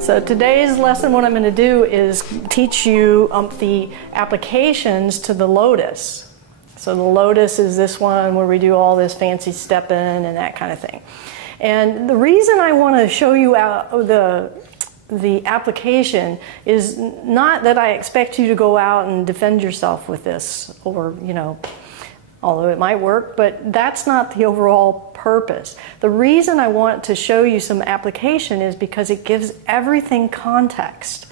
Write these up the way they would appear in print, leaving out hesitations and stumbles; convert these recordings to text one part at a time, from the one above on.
So today's lesson, what I'm going to do is teach you the applications to the Lotus. So the Lotus is this one where we do all this fancy stepping and that kind of thing. And the reason I want to show you the application is not that I expect you to go out and defend yourself with this, or, you know, although it might work, but that's not the overall purpose. The reason I want to show you some application is because it gives everything context.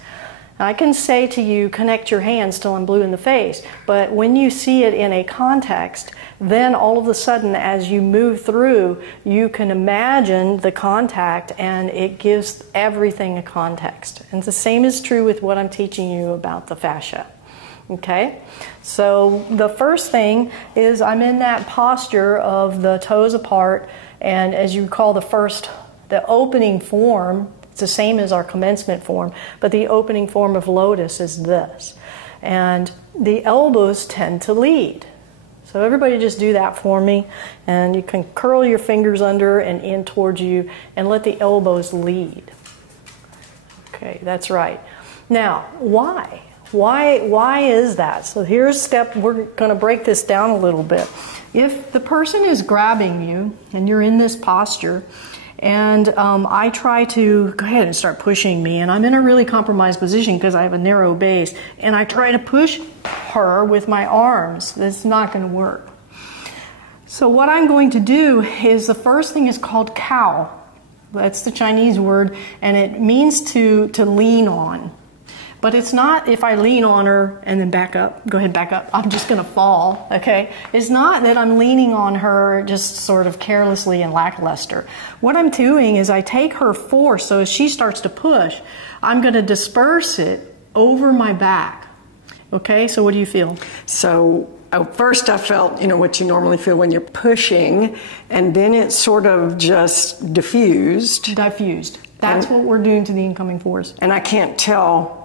I can say to you, connect your hands till I'm blue in the face, but when you see it in a context, then all of a sudden as you move through, you can imagine the contact and it gives everything a context. And the same is true with what I'm teaching you about the fascia. Okay, so the first thing is I'm in that posture of the toes apart, and as you recall, the opening form, it's the same as our commencement form, but the opening form of Lotus is this. And the elbows tend to lead. So everybody just do that for me, and you can curl your fingers under and in towards you and let the elbows lead. Okay, that's right. Now, why? Why is that? So here's step, we're going to break this down a little bit. If the person is grabbing you and you're in this posture, and I try to go ahead and start pushing me, and I'm in a really compromised position because I have a narrow base, and I try to push her with my arms, that's not going to work. So what I'm going to do is, the first thing is called cow. That's the Chinese word, and it means to lean on. But it's not if I lean on her and then back up, go ahead, back up, I'm just going to fall, okay? It's not that I'm leaning on her just sort of carelessly and lackluster. What I'm doing is I take her force, so as she starts to push, I'm going to disperse it over my back. Okay, so what do you feel? So first I felt, you know, what you normally feel when you're pushing, and then it sort of just diffused. Diffused. That's what we're doing to the incoming force. And I can't tell.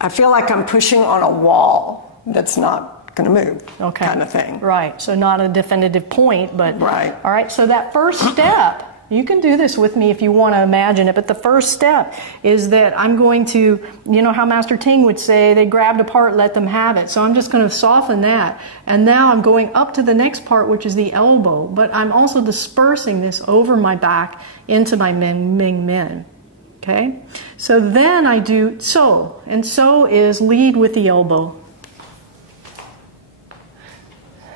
I feel like I'm pushing on a wall that's not going to move, okay, kind of thing. Right, so not a definitive point, but... Right. All right, so that first step, you can do this with me if you want to imagine it, but the first step is that I'm going to, you know how Master Ting would say, they grabbed a part, let them have it. So I'm just going to soften that. And now I'm going up to the next part, which is the elbow, but I'm also dispersing this over my back into my Ming Men. Okay, so then I do so, and so is lead with the elbow.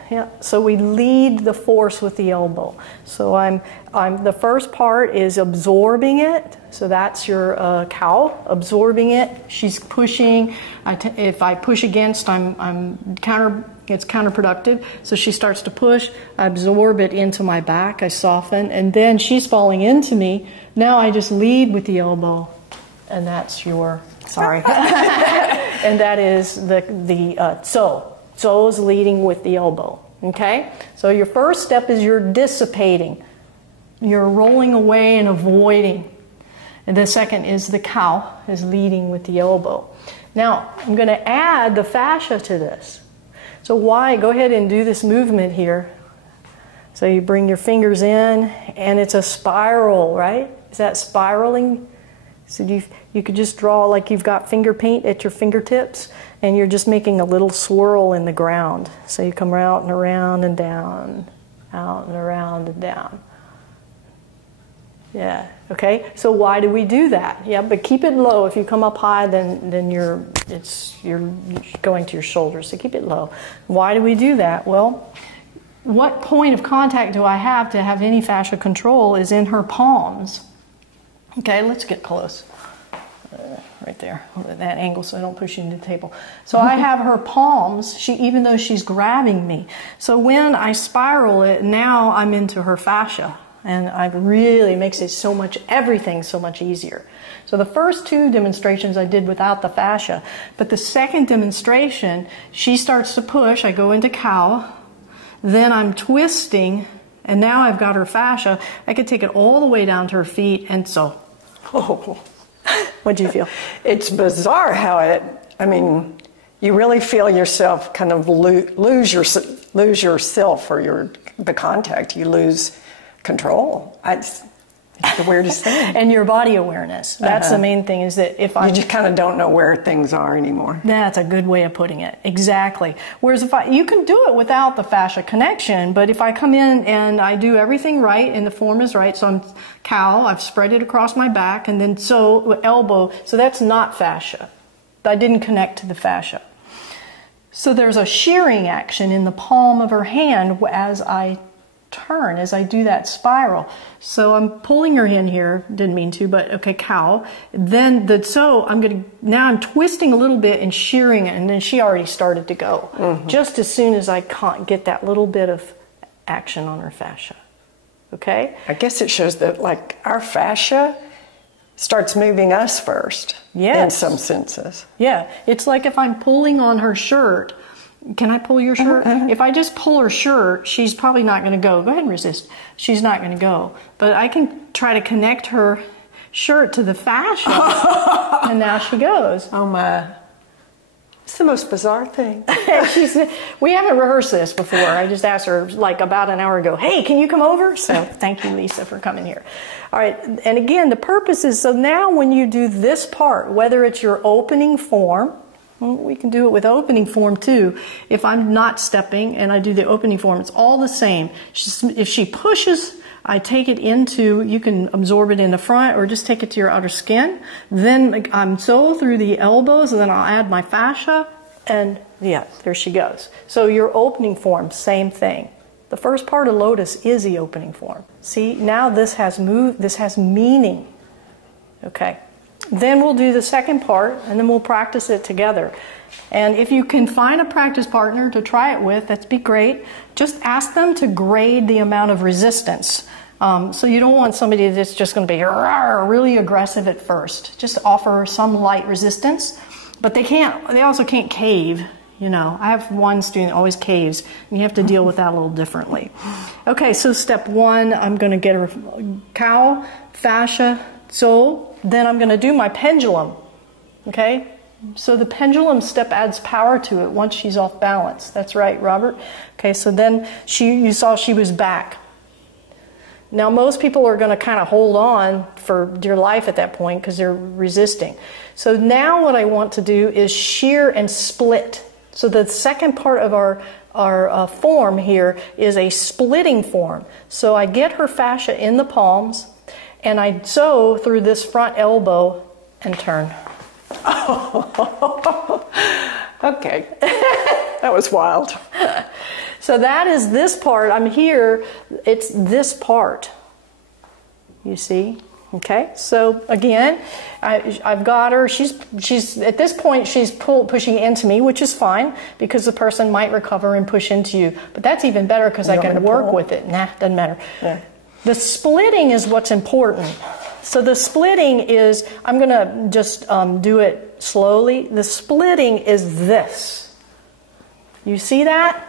Yeah, so we lead the force with the elbow. So the first part is absorbing it. So that's your cow, absorbing it. She's pushing. If I push against, it's counterproductive. So she starts to push. I absorb it into my back. I soften, and then she's falling into me. Now I just lead with the elbow, and that's your and that is the so. So is leading with the elbow. Okay? So your first step is you're dissipating. You're rolling away and avoiding. And the second is the cow, is leading with the elbow. Now, I'm going to add the fascia to this. So why? Go ahead and do this movement here. So you bring your fingers in, and it's a spiral, right? Is that spiraling? So you could just draw like you've got finger paint at your fingertips, and you're just making a little swirl in the ground. So you come out and around and down, out and around and down. Yeah, okay? So why do we do that? Yeah, but keep it low. If you come up high, then you're going to your shoulders, so keep it low. Why do we do that? Well, what point of contact do I have to have any fascia control is in her palms. Okay, let's get close. Right there, at that angle, so I don't push you into the table. So I have her palms, even though she's grabbing me. So when I spiral it, now I'm into her fascia, and it really makes it everything so much easier. So the first two demonstrations I did without the fascia, but the second demonstration, she starts to push, I go into cow, then I'm twisting, and now I've got her fascia. I could take it all the way down to her feet, and so. Oh. What do you feel? It's bizarre how you really feel yourself kind of lose yourself, or the contact. You lose control. It's the weirdest thing. And your body awareness. That's the main thing, is that if I... You just kind of don't know where things are anymore. That's a good way of putting it. Exactly. Whereas you can do it without the fascia connection, but if I come in and I do everything right and the form is right, so I'm cow, I've spread it across my back, and then so elbow, so that's not fascia. I didn't connect to the fascia. So there's a shearing action in the palm of her hand as I turn, as I do that spiral. So I'm pulling her in here, didn't mean to, but okay, cow. Then now I'm twisting a little bit and shearing it, and then she already started to go. Just as soon as I get that little bit of action on her fascia. Okay? I guess it shows that, like, our fascia starts moving us first. Yes. In some senses. Yeah. It's like if I'm pulling on her shirt. Can I pull your shirt? If I just pull her shirt, she's probably not going to go. Go ahead and resist. She's not going to go. But I can try to connect her shirt to the fascia, and now she goes. Oh my. It's the most bizarre thing. We haven't rehearsed this before. I just asked her like about an hour ago, hey, can you come over? So thank you, Lisa, for coming here. All right. And again, the purpose is, so now when you do this part, whether it's your opening form, well, we can do it with opening form too. If I'm not stepping and I do the opening form, it's all the same. If she pushes, I take it into, you can absorb it in the front or just take it to your outer skin. Then I'm so through the elbows, and then I'll add my fascia, and yeah, there she goes. So your opening form, same thing. The first part of Lotus is the opening form. See, now this has meaning. Okay. Then we'll do the second part, and then we'll practice it together. And if you can find a practice partner to try it with, that'd be great. Just ask them to grade the amount of resistance. So you don't want somebody that's just going to be really aggressive at first. Just offer some light resistance. But they also can't cave. You know, I have one student always caves, and you have to deal with that a little differently. Okay, so step one, I'm going to get her cow, fascia, so then I'm going to do my pendulum, okay? So the pendulum step adds power to it once she's off balance. That's right, Robert. Okay, so then you saw she was back. Now most people are going to kind of hold on for dear life at that point because they're resisting. So now what I want to do is shear and split. So the second part of our form here is a splitting form. So I get her fascia in the palms, and I sew through this front elbow and turn. Oh, okay. That was wild. So that is this part. I'm here. It's this part. You see? Okay. So again, I've got her. She's at this point she's pushing into me, which is fine because the person might recover and push into you. But that's even better because I can work with it. Nah, doesn't matter. Yeah. The splitting is what's important. So the splitting is, I'm going to just do it slowly. The splitting is this. You see that?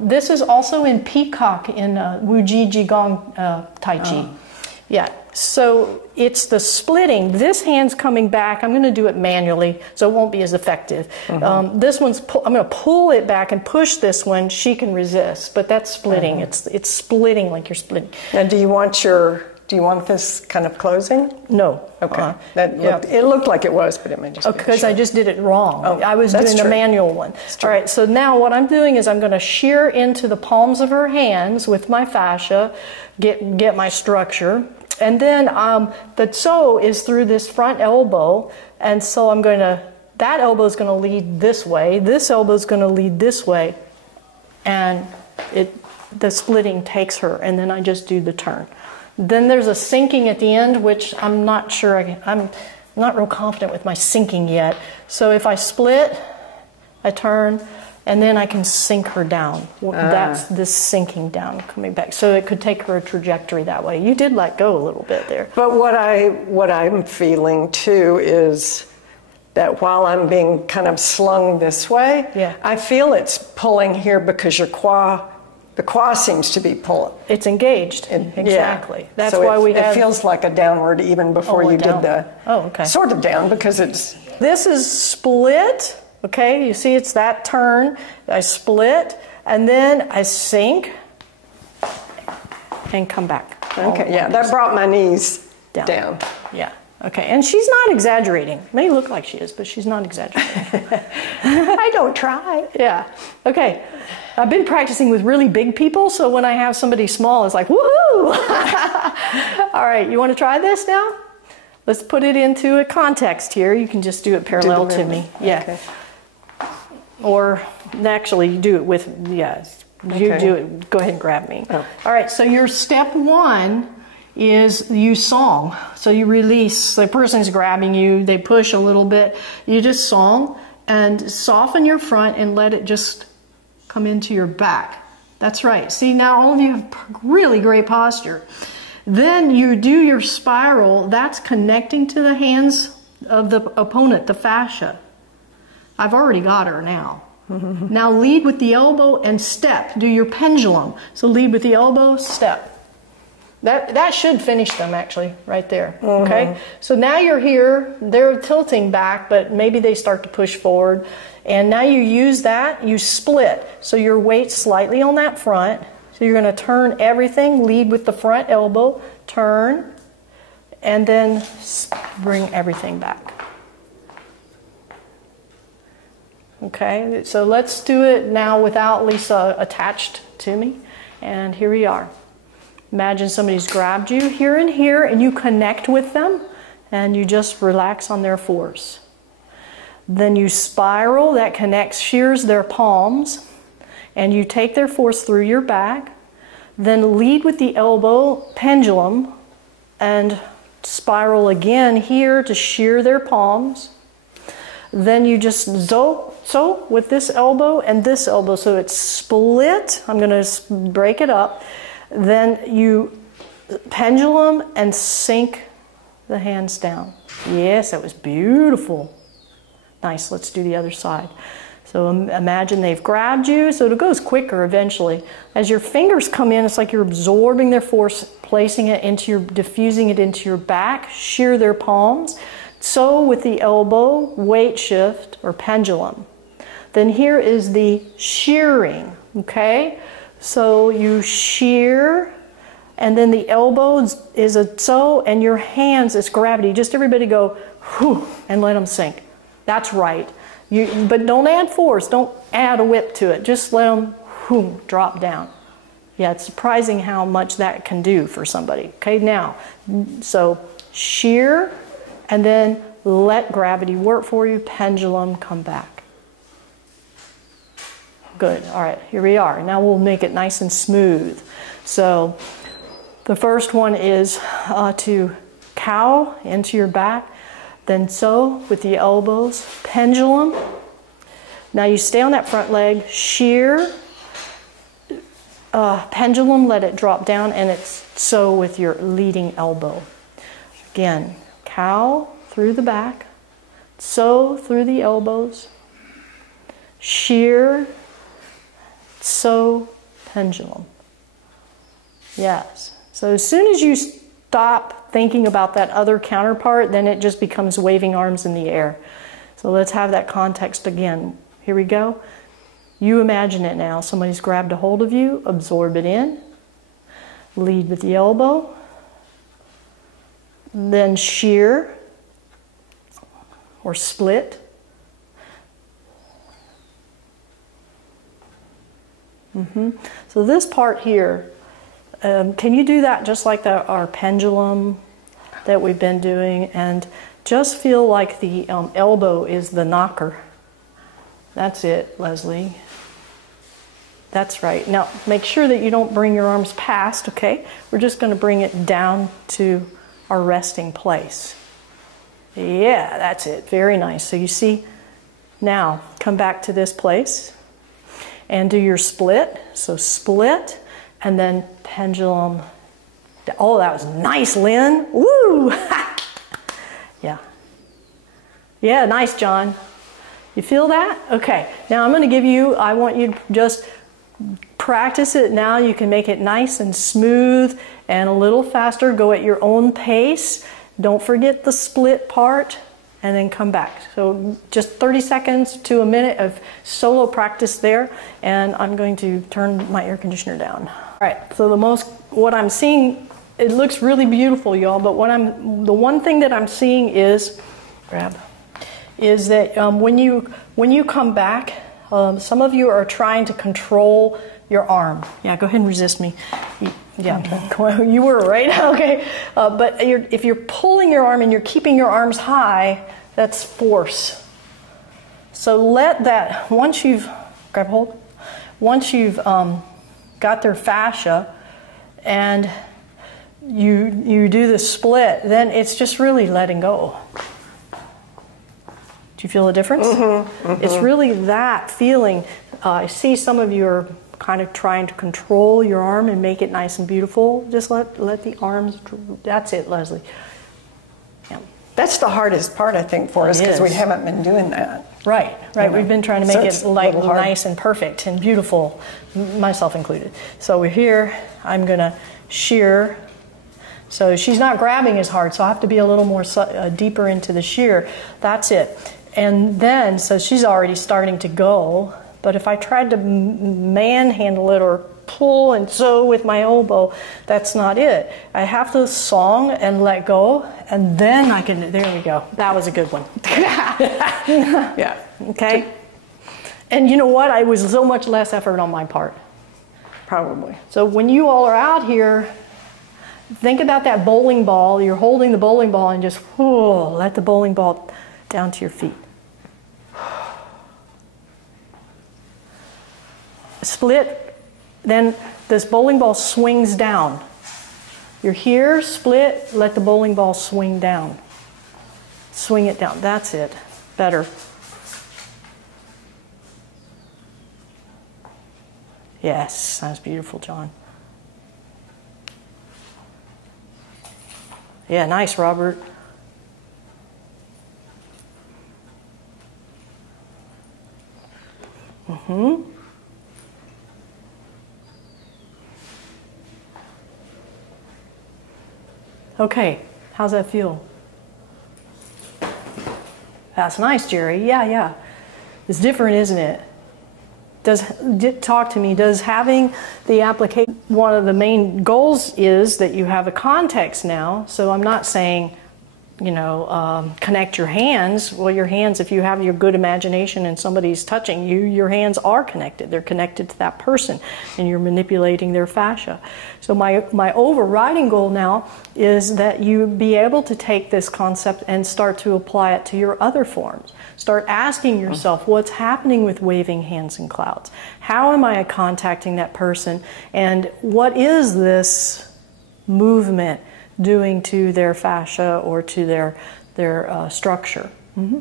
This is also in Peacock in Wuji Qigong Tai Chi. Yeah, so it's the splitting. This hand's coming back. I'm going to do it manually, so it won't be as effective. This one's, I'm going to pull it back and push this one. She can resist, but that's splitting. It's splitting like you're splitting. Now, do you want this kind of closing? No. Okay. It looked like it was, but it may just be because I just did it wrong. I was doing the manual one. All right, so now what I'm doing is I'm going to shear into the palms of her hands with my fascia, get my structure. And then the sew is through this front elbow, and so that elbow is going to lead this way, this elbow is going to lead this way, and the splitting takes her, and then I just do the turn. Then there's a sinking at the end, which I'm not sure, I'm not real confident with my sinking yet. So if I split, I turn, and then I can sink her down. That's this sinking down, coming back. So it could take her a trajectory that way. You did let go a little bit there. But what I'm feeling too is that while I'm being kind of slung this way, I feel it's pulling here because the qua seems to be pulling. It's engaged. Exactly. Yeah. That's so why it feels like a downward even before you did the sort of down, because it's... This is split. Okay, you see it's that turn, I split, and then I sink, and come back. Okay, yeah, that brought my knees down. Yeah, okay, and she's not exaggerating. It may look like she is, but she's not exaggerating. I don't try. Yeah, okay. I've been practicing with really big people, so when I have somebody small, it's like, woohoo! All right, you want to try this now? Let's put it into a context here. You can just do it parallel to me. Yeah. Okay. Or actually, you do it with, you do it. Go ahead and grab me. Oh. All right, so your step one is you song. So you release, the person's grabbing you, they push a little bit. You just song and soften your front and let it just come into your back. That's right. See, now all of you have really great posture. Then you do your spiral. That's connecting to the hands of the opponent, the fascia. I've already got her now. Now lead with the elbow and step. Do your pendulum. So lead with the elbow, step. That should finish them actually, right there. Okay? So now you're here, they're tilting back, but maybe they start to push forward. And now you use that, you split. So your weight slightly on that front. So you're going to turn everything, lead with the front elbow, turn, and then bring everything back. Okay, so let's do it now without Lisa attached to me. And here we are. Imagine somebody's grabbed you here and here, and you connect with them, and you just relax on their force. Then you spiral, that connects, shears their palms, and you take their force through your back. Then lead with the elbow, pendulum, and spiral again here to shear their palms. Then you just so with this elbow and this elbow, so it's split. I'm going to break it up. Then you pendulum and sink the hands down. Yes, that was beautiful. Nice, let's do the other side. So imagine they've grabbed you, so it goes quicker eventually. As your fingers come in, it's like you're absorbing their force, placing it into your, diffusing it into your back, shear their palms. So with the elbow, weight shift or pendulum. Then here is the shearing, okay? So you shear, and then the elbow is a so, and your hands is gravity. Just everybody go, whew, and let them sink. That's right. But don't add force, don't add a whip to it. Just let them whew, drop down. Yeah, it's surprising how much that can do for somebody. Okay, now, so shear, and then let gravity work for you, pendulum, come back. Good, all right, here we are. Now we'll make it nice and smooth. So the first one is to cow into your back, then so with the elbows, pendulum. Now you stay on that front leg, shear, pendulum, let it drop down, and it's so with your leading elbow. Again, cow through the back, so through the elbows, shear, so pendulum. Yes. So as soon as you stop thinking about that other counterpart, then it just becomes waving arms in the air. So let's have that context again. Here we go. You imagine it now. Somebody's grabbed a hold of you, absorb it in, lead with the elbow, then shear or split. So this part here, can you do that just like our pendulum that we've been doing, and just feel like the elbow is the knocker. That's it, Leslie. That's right. Now make sure that you don't bring your arms past, okay? We're just going to bring it down to our resting place. Yeah, that's it. Very nice. So you see, now come back to this place and do your split. So split and then pendulum. Oh, that was nice, Lynn. Woo! Yeah. Yeah, nice, John. You feel that? Okay. Now I'm going to give you, I want you to just practice it now. You can make it nice and smooth and a little faster. Go at your own pace. Don't forget the split part, and then come back. So just 30 seconds to a minute of solo practice there, and I'm going to turn my air conditioner down. All right, so the most what I'm seeing, it looks really beautiful, y'all, but the one thing that I'm seeing is that when you come back, some of you are trying to control your arm. Yeah, go ahead and resist me. Yeah, okay. You were, right? Okay. But if you're pulling your arm and you're keeping your arms high, that's force. So let that, once you've got their fascia and you do the split, then it's just really letting go. Do you feel the difference? Mm-hmm, mm-hmm. It's really that feeling. I see some of you are kind of trying to control your arm and make it nice and beautiful. Just let the arms, that's it, Leslie. Yeah. That's the hardest part, I think, for us, because we haven't been doing that. Right. We've been trying to make it like nice and perfect and beautiful, myself included. So we're here. I'm going to shear. So she's not grabbing as hard, so I have to be a little more deeper into the shear. That's it. And then, so she's already starting to go. But if I tried to manhandle it or pull and sew with my elbow, that's not it. I have to song and let go, and then I can, there we go. That was a good one. Yeah. Okay? And you know what? It was so much less effort on my part. Probably. So when you all are out here, think about that bowling ball. You're holding the bowling ball and just let the bowling ball down to your feet. Split, then this bowling ball swings down. You're here, split, let the bowling ball swing down. Swing it down, that's it. Better. Yes, that's beautiful, John. Yeah, nice, Robert. Mm-hmm. Okay, how's that feel? That's nice, Jerry. Yeah. It's different, isn't it? Talk to me. Does having the application, one of the main goals is that you have a context now. So I'm not saying, connect your hands. Well, your hands, if you have your good imagination and somebody's touching you, your hands are connected. They're connected to that person, and you're manipulating their fascia. So my overriding goal now is that you be able to take this concept and start to apply it to your other forms. Start asking yourself, what's happening with waving hands in clouds? How am I contacting that person? And what is this movement doing to their fascia or to their structure? Mm-hmm.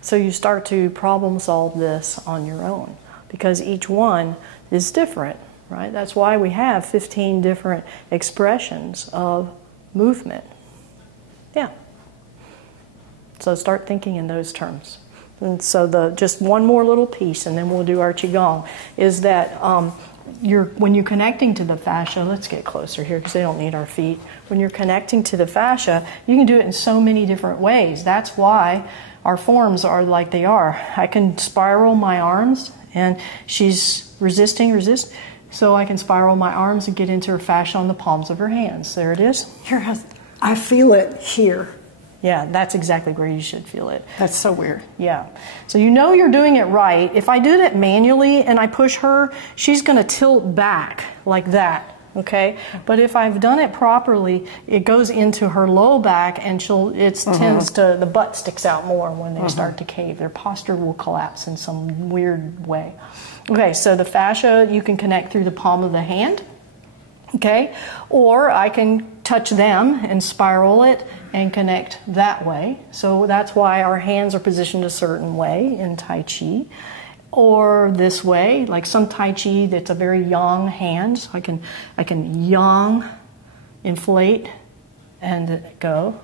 So you start to problem solve this on your own, because each one is different, right? That's why we have 15 different expressions of movement. Yeah. So start thinking in those terms. And so just one more little piece, and then we'll do our Qigong, is that when you're connecting to the fascia, let's get closer here because they don't need our feet. When you're connecting to the fascia, you can do it in so many different ways. That's why our forms are like they are. I can spiral my arms, and she's resist. So I can spiral my arms and get into her fascia on the palms of her hands. There it is. Here, I feel it here. Yeah, that's exactly where you should feel it. That's so weird. Yeah. So you know you're doing it right. If I do that manually and I push her, she's going to tilt back like that, okay? But if I've done it properly, it goes into her low back, and tends to, the butt sticks out more when they start to cave. Their posture will collapse in some weird way. Okay, so the fascia you can connect through the palm of the hand, okay? Or I can touch them and spiral it and connect that way. So that's why our hands are positioned a certain way in Tai Chi. Or this way, like some Tai Chi that's a very yang hand. So I can yang, inflate, and go.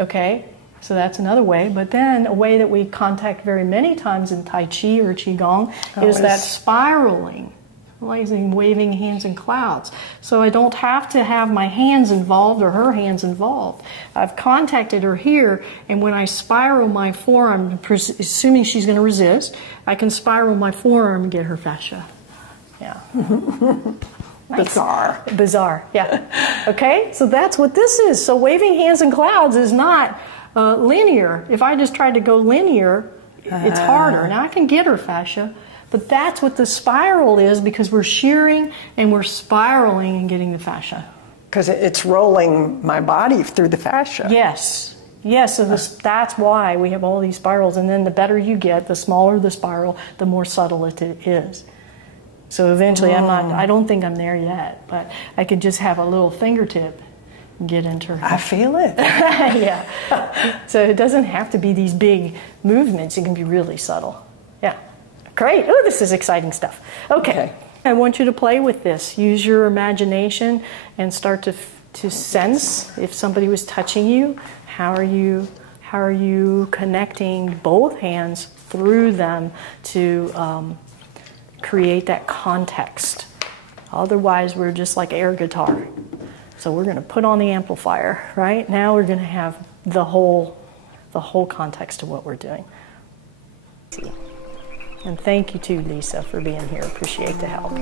Okay, so that's another way. But then a way that we contact very many times in Tai Chi or Qigong is that spiraling. Like waving hands in clouds. So I don't have to have my hands involved or her hands involved. I've contacted her here, and when I spiral my forearm, assuming she's going to resist, I can spiral my forearm and get her fascia. Yeah. Nice. Bizarre. Bizarre, yeah. Okay, so that's what this is. So waving hands in clouds is not linear. If I just tried to go linear, it's harder. Now I can get her fascia, but that's what the spiral is, because we're shearing and we're spiraling and getting the fascia. Because it's rolling my body through the fascia. Yes. Yes, so that's why we have all these spirals, and then the better you get, the smaller the spiral, the more subtle it is. So eventually, I don't think I'm there yet, but I could just have a little fingertip and get into her. I feel it. Yeah. So it doesn't have to be these big movements. It can be really subtle. Yeah. Great. Oh, this is exciting stuff. Okay. I want you to play with this. Use your imagination and start to sense if somebody was touching you. How are you connecting both hands through them to create that context? Otherwise, we're just like air guitar. So we're going to put on the amplifier, right? Now we're going to have the whole context of what we're doing. And thank you too, Lisa, for being here. Appreciate the help.